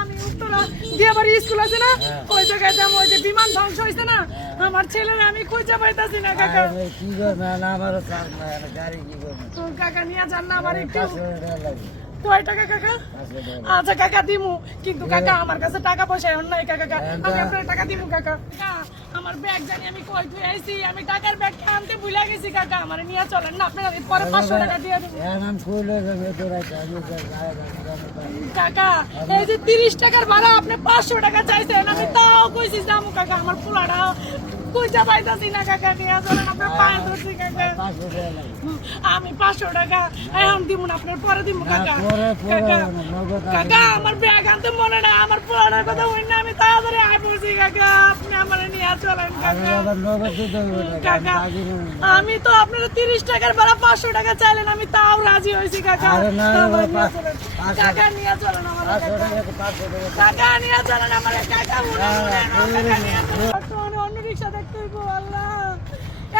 আমি উত্তরা দিয়াবাড়ি স্কুল আছে না, ওই জায়গায় যাবো। ওই যে বিমান ধ্বংস হয়েছে না, আমার ছেলেরা আমি খুঁজে পাইতাছি না কাকা। কি করবে না আমার গাড়ি কি করবে কাকা নিয়ে যান না আমার একটু। কয় টাকা কাকা? আচ্ছা কাকা দিমু, কিন্তু কাকা আমার কাছে টাকা পয়সা এখন নাই কাকা। আমি আপনার টাকা দিমু কাকা। আমার ব্যাগ জানি আমি কই থুই আইছি, আমি টাকার ব্যাগ আনতে ভুলে গেছি কাকা। আমার নিয়ে চলেন না, আপনার পরে 500 টাকা দিয়ে দেব কাকা। এই যে 30 টাকার ভাড়া, আপনি 500 টাকা চাইছেন, আমি তাও কইছি যামু কাকা। আমার পোলাটা কইটা পাইতাছি না কাকা, নিয়ে চলেন, আপনার পায়ে ধরছি কাকা। আমি 500 টাকা এখন দিব না, আপনার পরে দিব কাকা। কাকা আমার ব্যাগ আনতে মনে নাই, আমার পোলাটার কথা বলি না, আমি তাড়াতাড়ি আয় পড়ছি কাকা। আপনি আমার নিয়ে চলেন কাকা। কাকা আমি তো আপনার 30 টাকার ভাড়া 500 টাকা চাইলেন, আমি তাও রাজি হয়েছি কাকা। কাকা নিয়ে চলেন আমার কাকা, নিয়ে চলেন আমার কাকা। অন্য রিক্সা দেখতে হইব। আল্লাহ,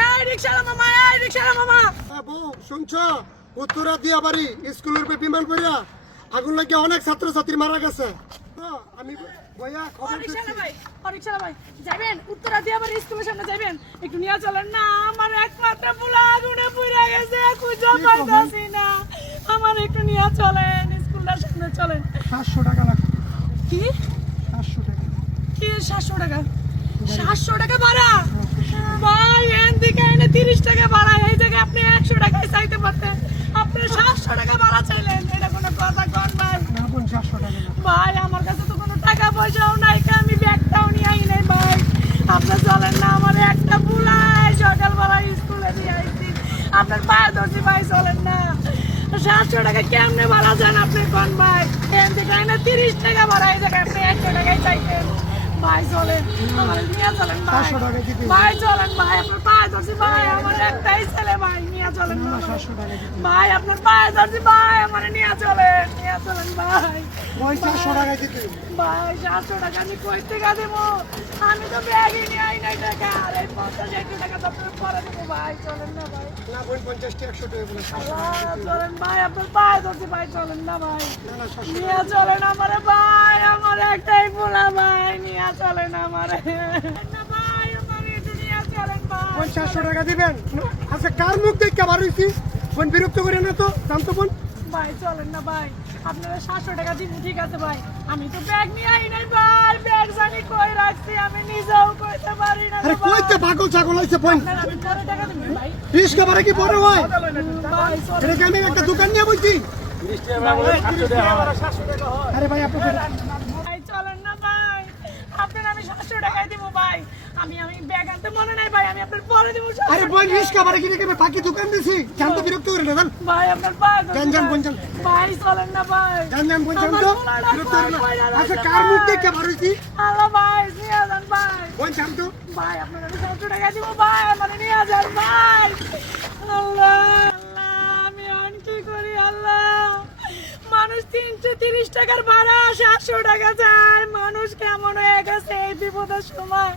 এই রিক্সাওয়ালা মামা, এই রিক্সাওয়ালা মামা। বউ শুনছো, উত্তরা দিয়াবাড়ি স্কুলের উপরে বিমান পড়িয়া আগুন লাগিয়ে অনেক ছাত্রছাত্রী মারা গেছে। আমি বইয়া খবর রিক্সাওয়ালা ভাই, রিক্সাওয়ালা ভাই যাবেন উত্তরা দিয়াবাড়ি স্কুলের সামনে যাবেন, একটু নিয়ে চলেন না। আমার একমাত্র পোলা আগুনে পুড়ে গেছে, খুঁজে পাইতাছি না। আমার একটু নিয়ে চলেন, স্কুলের সামনে চলেন। 700 টাকা লাগবে। কি 700 টাকা? কি 700 টাকা? 700 টাকা ভাড়া? ভাই এন দিকে এনে 30 টাকা ভাড়া, এই জায়গায় আপনি 100 টাকায় চাইতে পারতেন, আপনি 700 টাকা ভাড়া চাইলেন। এটা কোনো কথা কোন ভাই? না বোন, 700 টাকা না। ভাই আমার কাছে তো কোনো টাকা পয়সাও নাই, আমি ব্যাগটাও নিয়ে আই নাই ভাই। আপনি চলেন না, আমার একটা বুলাই সকালবেলা স্কুলে দিয়ে আইছি, আপনার পায়ে ধরছি ভাই, চলেন না। 700 টাকা কেমনে ভাড়া যান আপনি কোন ভাই? এন দিকে এনে 30 টাকা ভাড়া, এই জায়গায় আপনি 100 টাকায় চাইতেন। ভাই চলেন, আমার নিয়ে চলেন ভাই। 500 টাকা দিতে। ভাই চলেন ভাই, আপনার পায়ে ধরছি ভাই, আমার একটাই ছেলে ভাই, নিয়ে চলেন না 700 টাকা দিতে। ভাই, আপনার পায়ে ধরছি ভাই, আমার নিয়ে চলেন ভাই। ওই 400 টাকা দিতে। ভাই 700 টাকা আমি কই থেকে দেবো? আমি তো ব্যাগে নিয়ে আই নাই টাকা, আর এই 50-100 টাকা তো আপনার পরে দেবো ভাই। চলেন না ভাই, না বোন, 50 টা 100 টাকা বলে 700 টাকা দিতে। চলেন ভাই, আপনার পায়ে ধরছি ভাই, চলেন না ভাই, না না 700 নিয়ে চলেন আমারে ভাই, আমার একটাই পোলা ভাই, নিয়ে চলেন আমারে না ভাই, আমার একটু নিয়ে চলেন ভাই। 400 টাকা দিবেন? আচ্ছা, কার মুখ দেখে বার হইছি? বোন বিরক্ত করে না তো, জানতো বোন? ভাই চলেন না ভাই, আপনারা 700 টাকা দিন, ঠিক আছে ভাই। আমি তো ব্যাগ নিয়ে আই নাই ভাই, ব্যাগ জানি কই রাখছি, আমি নিজেও কইতে পারি না আরে কইতে পাগল ছাগল হইছে বোন। আপনারা আমি পরে টাকা দিন ভাই। রিস্কা বারে কি বড় হয়? ভাই চলেন। এটা কি আমি একটা দোকান নিয়ে বইছি? আরে ভাই আপনি ভাই চলেন না ভাই, আপনার আমি 700 টাকাই দিব ভাই। আমি ব্যাগ আনতে মনে নাই ভাই, আমি আপনার পরে দিব। আরে বোন, রিস্কা বারে কি রেখে ফাঁকি দোকান দিছি? জানতো বিরক্ত করে না জান? ভাই আপনার পা জান জান বোন জান। ভাই চলেন না ভাই, জান জান বোন জান তো বিরক্ত করে না। আচ্ছা, কার মুখ দেখে বার হইছি? আল্লাহ ভাই নিয়ে যান ভাই। বোন জান তো ভাই আপনার আমি 700 টাকা দিব ভাই, আমার নিয়ে যান ভাই। আল্লাহ আল্লাহ, আমি আর কি করি আল্লাহ? মানুষ 330 টাকার ভাড়া 700 টাকা চায়। মানুষ কেমন হয়ে গেছে এই বিপদের সময়?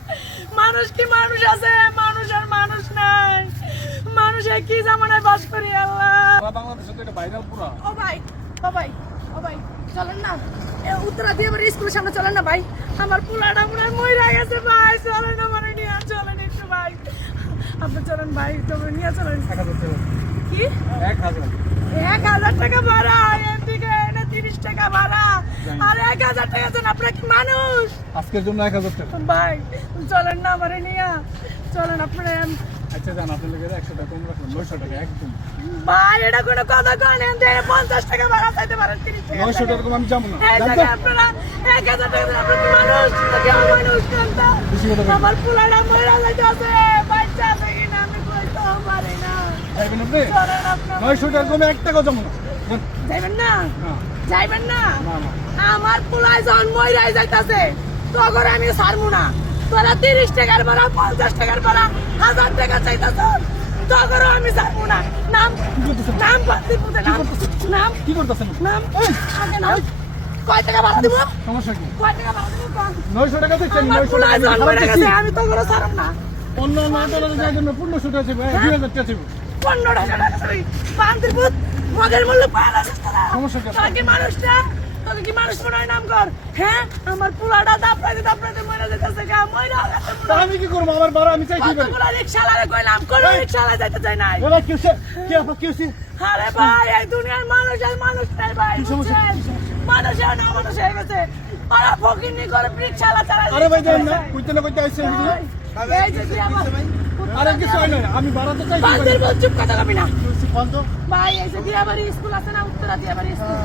মানুষ কি মানুষ আছে? মানুষ আর মানুষ নাই। মানুষে কি জামানায় বাস করি আল্লাহ। বাংলাদেশে তো এটা ভাইরাল পুরা। ও ভাই, ও ভাই, ও ভাই চলেন না, উত্তরা দিয়াবাড়ি স্কুলের সামনে চলেন না ভাই। আমার পোলাটা মনে মইরা গেছে ভাই, চলেন আমার নিয়ে চলেন একটু ভাই। আপনি চলেন ভাই, তবে নিয়ে চলেন। কি 1000 টাকা ভাড়া? এদিকে এনে 30 টাকা ভাড়া, আর 1000 টাকা দেন? আপনারা কি মানুষ? আজকের জন্য 1000 টাকা। ভাই চলেন না আমার নিয়ে চলেন। আপনারা আচ্ছা জান, আপনার লেগে 100 টাকা কম রাখুন, 900 টাকা একদম। ভাই এটা কোনো কথা কন? 50 টাকা ভাড়া চাইতে পারেন, 30 টাকা 900 টাকা কম আমি যাবো না। এই জায়গায় আপনারা 1000 টাকা দেন? আপনারা কি মানুষ? নাকি অমানুষ কোনটা? বেশি কথা বলবেন। আমার পোলাটা মইরা যাইতাছে, বাচ্চা আছে কিনা আমি কইতেও পারি না। যাইবেন আপনি? চলেন আপনারা। 900 টাকা কমে 1 টাকাও যাবো না। যান। যাইবেন না? না যাইবেন না? না না। আমার পোলাই যখন মইরাই যাইতাছে তখন আমি ছাড়বো না। তোরা 30 টাকার ভাড়া, 50 টাকার ভাড়া, 1000 টাকা চাইতাছ, তখন আমি ছাড়বো না। নাম নাম বাতি পুতে নাম নাম কি করতেছেন? নাম আগে নাম। কয় টাকা ভাড়া দিব? সমস্যা কি? কয় টাকা ভাড়া দিব কোন? 900 টাকা দিচ্ছেন, আমার 900 পোলাই টাকা যখন খারাপ মইরা দিচ্ছি। গেছে আমি তখন ছাড়ব না। অন্য না ডলারে যাওয়ার জন্য 1500 টাকা ছিল, 2000 টাকা ছিল। 15 টাকা চাই। বান্তির পুত মগের মূল্য পাওয়া যাচ্ছে তোরা সমস্যা কি? তোরা কি মানুষ না তোকে কি মানুষ মনে হয় নাম কর হ্যাঁ আমার পোলাটা দাপড়াইতে মরে যেতেছে গা মইরা গেছে তা আমি কি করবো? আমার ভাড়া আমি চাই কি করি? কতগুলো রিক্সাওয়ালারে কইলাম কোনো রিক্সাওয়ালা যাইতে চাই নাই এবার কি হচ্ছে? কি আপনার কি হচ্ছে? আরে ভাই এই দুনিয়ার মানুষ আর মানুষ নাই ভাই কি সমস্যা? বুঝছেন? মানুষ আর না মানুষ হয়ে গেছে ওরা ফকিনি করে রিক্সাওয়ালা চালায় আরে ভাই দেন না, কইতে না কইতে আইছে এদিকে। এই যে তুই আমার আরে কিছু হয় না, আমি ভাড়া তো চাই কি করি? বান্দের বল চুপ কথা কবি না কি হচ্ছে? কোন তো? ভাই এই যে দিয়াবাড়ি স্কুল আছে না উত্তরা দিয়াবাড়ি স্কুল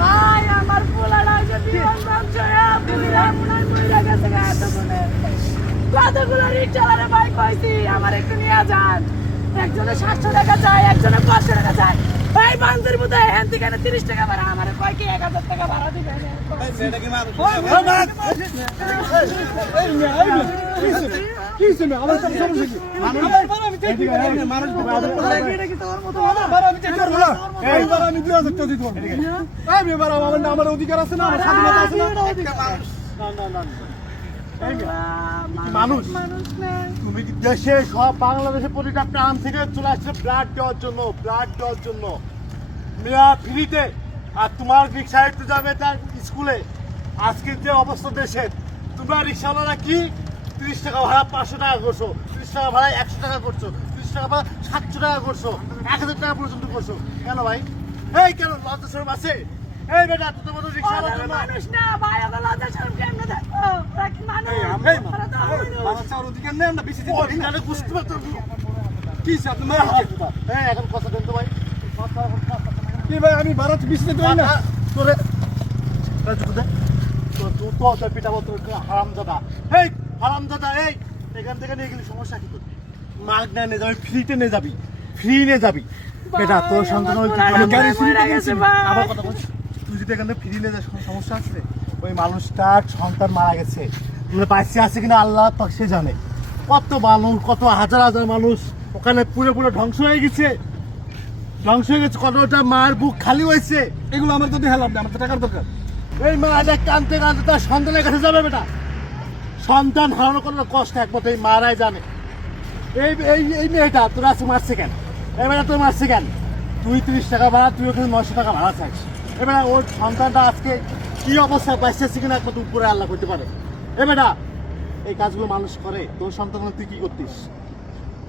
ভাই আমার পোলাটা যে বিমান বামছয়া পুরা মনে মরে গেছে গা এত কোনে কতগুলো রিক্সাওয়ালা ভাই কইছি আমার একটু নিয়ে যান একজনে 700 টাকা চায় একজনে 500 টাকা চায় ভাই বান্দের মধ্যে হ্যান থেকে 30 টাকা ভাড়া আমার কয় কি 1000 টাকা ভাড়া দিবেন এই মেয়ে, এই মেয়ে, কি হচ্ছে? কি হচ্ছে মেয়ে? আমার সাথে সমস্যা কি? আমার ভাড়া আমি চাই কি করি? আমার ভাড়া আমি চাই কি করবো না? এই ভাড়া আমি 2000 টাকা দিতে পারবো। এই মেয়ে ভাড়া আমার না, আমার অধিকার আছে না, আমার স্বাধীনতা আছে না? না, না, না, না। এই মেয়ে, মানুষ তুমি কি দেশে সব বাংলাদেশে প্রতিটা প্রাণ থেকে চলে আসছে ব্লাড দেওয়ার জন্য মেয়া ফ্রিতে আর তোমার রিক্সা হেঁটে যাবে তার স্কুলে আজকের যে অবস্থা দেশের তোমরা রিক্সাওয়ালারা কি 30 টাকা ভাড়া 500 টাকা করছো 30 টাকা ভাড়া 100 টাকা করছো 30 টাকা ভাড়া 700 টাকা করছো 1000 টাকা পর্যন্ত করছো কেন ভাই এই কেন লজ্জা শরম আছে এই বেটা তোদের মতো রিক্সাওয়ালা না মানুষ না ভাই ওগুলো লজ্জা শরম কেমনে দেখো ওরা কি মানুষ ওরা তো মানুষ। অধিকার নেই আমরা বেশি অধিকারে বুঝতে পারতো কি সাথে হ্যাঁ এখন কথা দেন তো ভাই কি ভাই আমি ভাড়া বেশি দিতে পারি না তোরে তোর পিঠাবো তোর হারামজাদা এই এখান থেকে নিয়ে গেলি সমস্যা কি তোর মার্ক না নিয়ে যাবি ফ্রিতে নিয়ে যাবি ফ্রি নিয়ে যাবি বেটা তোর সন্তান আমি গাড়ি শুনতে গেছে ভাই। আবার কথা বলছি তুই যদি এখানে ফ্রি নিয়ে যাস কোনো সমস্যা আছে ওই মানুষটার সন্তান মারা গেছে তোমরা পাইছে আছে কিনা আল্লাহ পাক সে জানে কত মানুষ কত হাজার হাজার মানুষ ওখানে পুরো ধ্বংস হয়ে গেছে কতটা মার বুক খালি হয়েছে এগুলো আমার তো হেলাম না আমার তো টাকার দরকার এই মাটা কানতে তার সন্তানের কাছে যাবে বেটা সন্তান হারানো কোনো কষ্ট একমাত্র এই মারাই জানে এই মেয়েটা তোর আছে মারছে কেন এই মেয়েটা তোর মারছে কেন তুই 30 টাকা ভাড়া তুই ওখানে 900 টাকা ভাড়া চাইছ এবার ওর সন্তানটা আজকে কি অবস্থা পাইছে কিনা একমাত্র উপরে আল্লাহ করতে পারে এ বেটা এই কাজগুলো মানুষ করে তোর সন্তান তুই কি করতিস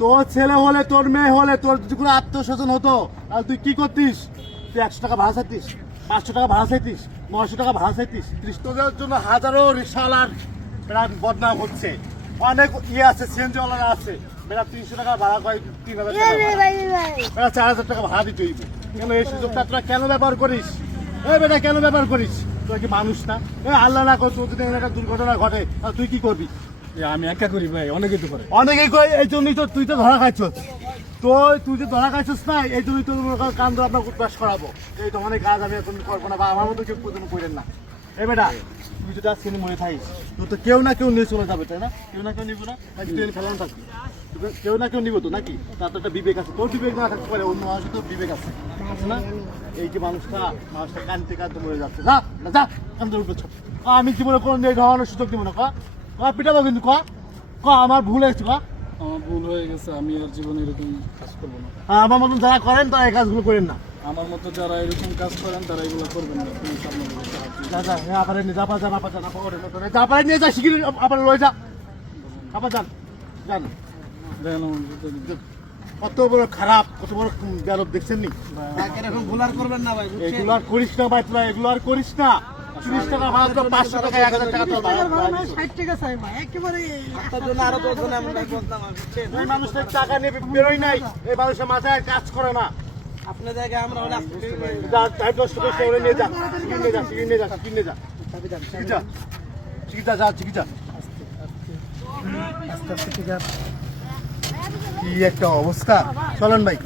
তোর ছেলে হলে তোর মেয়ে হলে তোর যদি কোনো আত্মস্বজন হতো তাহলে তুই কি করতিস তুই 100 টাকা ভাড়া চাইতিস 500 টাকা ভাড়া চাইতিস 900 টাকা ভাড়া চাইতিস তোদের জন্য হাজারো রিক্সাওয়ালার বদনাম হচ্ছে অনেক আছে সিএনজিওয়ালারা আছে বেটা 300 টাকা ভাড়া কয় 3000 টাকা বেটা 4000 টাকা ভাড়া দিতে হইব কেন এই সুযোগটা তোরা কেন ব্যবহার করিস এই বেটা কেন ব্যবহার করিস তোরা কি মানুষ না আল্লাহ না কর তোর যদি একটা দুর্ঘটনা ঘটে তাহলে তুই কি করবি আমি একা করি ভাই অনেকেই তো করে অনেকেই কয় এই জন্যই তো তুই তো ধরা খাইছস তুই যে ধরা খাইছস না এই জন্যই তো কান্দ আপনার উদ্বাস করাবো এই ধরনের কাজ আমি এখন করবো না বা আমার মতো কেউ প্রথম করেন না এই বেটা তুই যদি আজকে মনে থাকিস তোর তো কেউ না কেউ নিয়ে চলে যাবে তাই না কেউ না কেউ নিব না নাকি তুই ফেলানো থাকবি কেউ না কেউ নিব তো নাকি তার তো একটা বিবেক আছে তোর বিবেক না থাকতে পারে অন্য মানুষের তো বিবেক আছে আছে না এই যে মানুষটা কানতে কানতে মরে যাচ্ছে যা যা কান্দে উঠবে আমি জীবনে কোনো এই ধরনের সুযোগ দিব না পিটাবো কিন্তু আমার ভুল হয়েছে আমার ভুল হয়ে গেছে আমি আর জীবনে এরকম কাজ করবো না আমার মতন যারা করেন তারা এই কাজগুলো করেন না আমার মতো যারা এরকম কাজ করেন তারা এগুলো করবেন না তুমি সামনে বসে সাহায্য যা যা আবার যা পারে নিয়ে যা শিখির আবার লয়ে যা আবার যান যান দেখেন আমার জুতো কত বড় খারাপ কত বড় বেরব দেখছেন নি এরকম ভুল আর করবেন না ভাই এগুলো আর করিস না ভাই তোরা এগুলো আর করিস না 30 টাকা ভাড়া তো 500 টাকা 1000 টাকা তো ভাড়া 60 টাকা চাই ভাই একেবারে আপনার জন্য আরো 10 জন আমরা বলতাম বুঝছেন এই মানুষের টাকা নিয়ে বেরোই নাই এই মানুষের মাথায় কাজ করে না আপনার জায়গায় আমরা হলে যা টাইপ নষ্ট করে ওরে নিয়ে যা কিনে যা চিকিৎসা কি একটা অবস্থা চলেন ভাই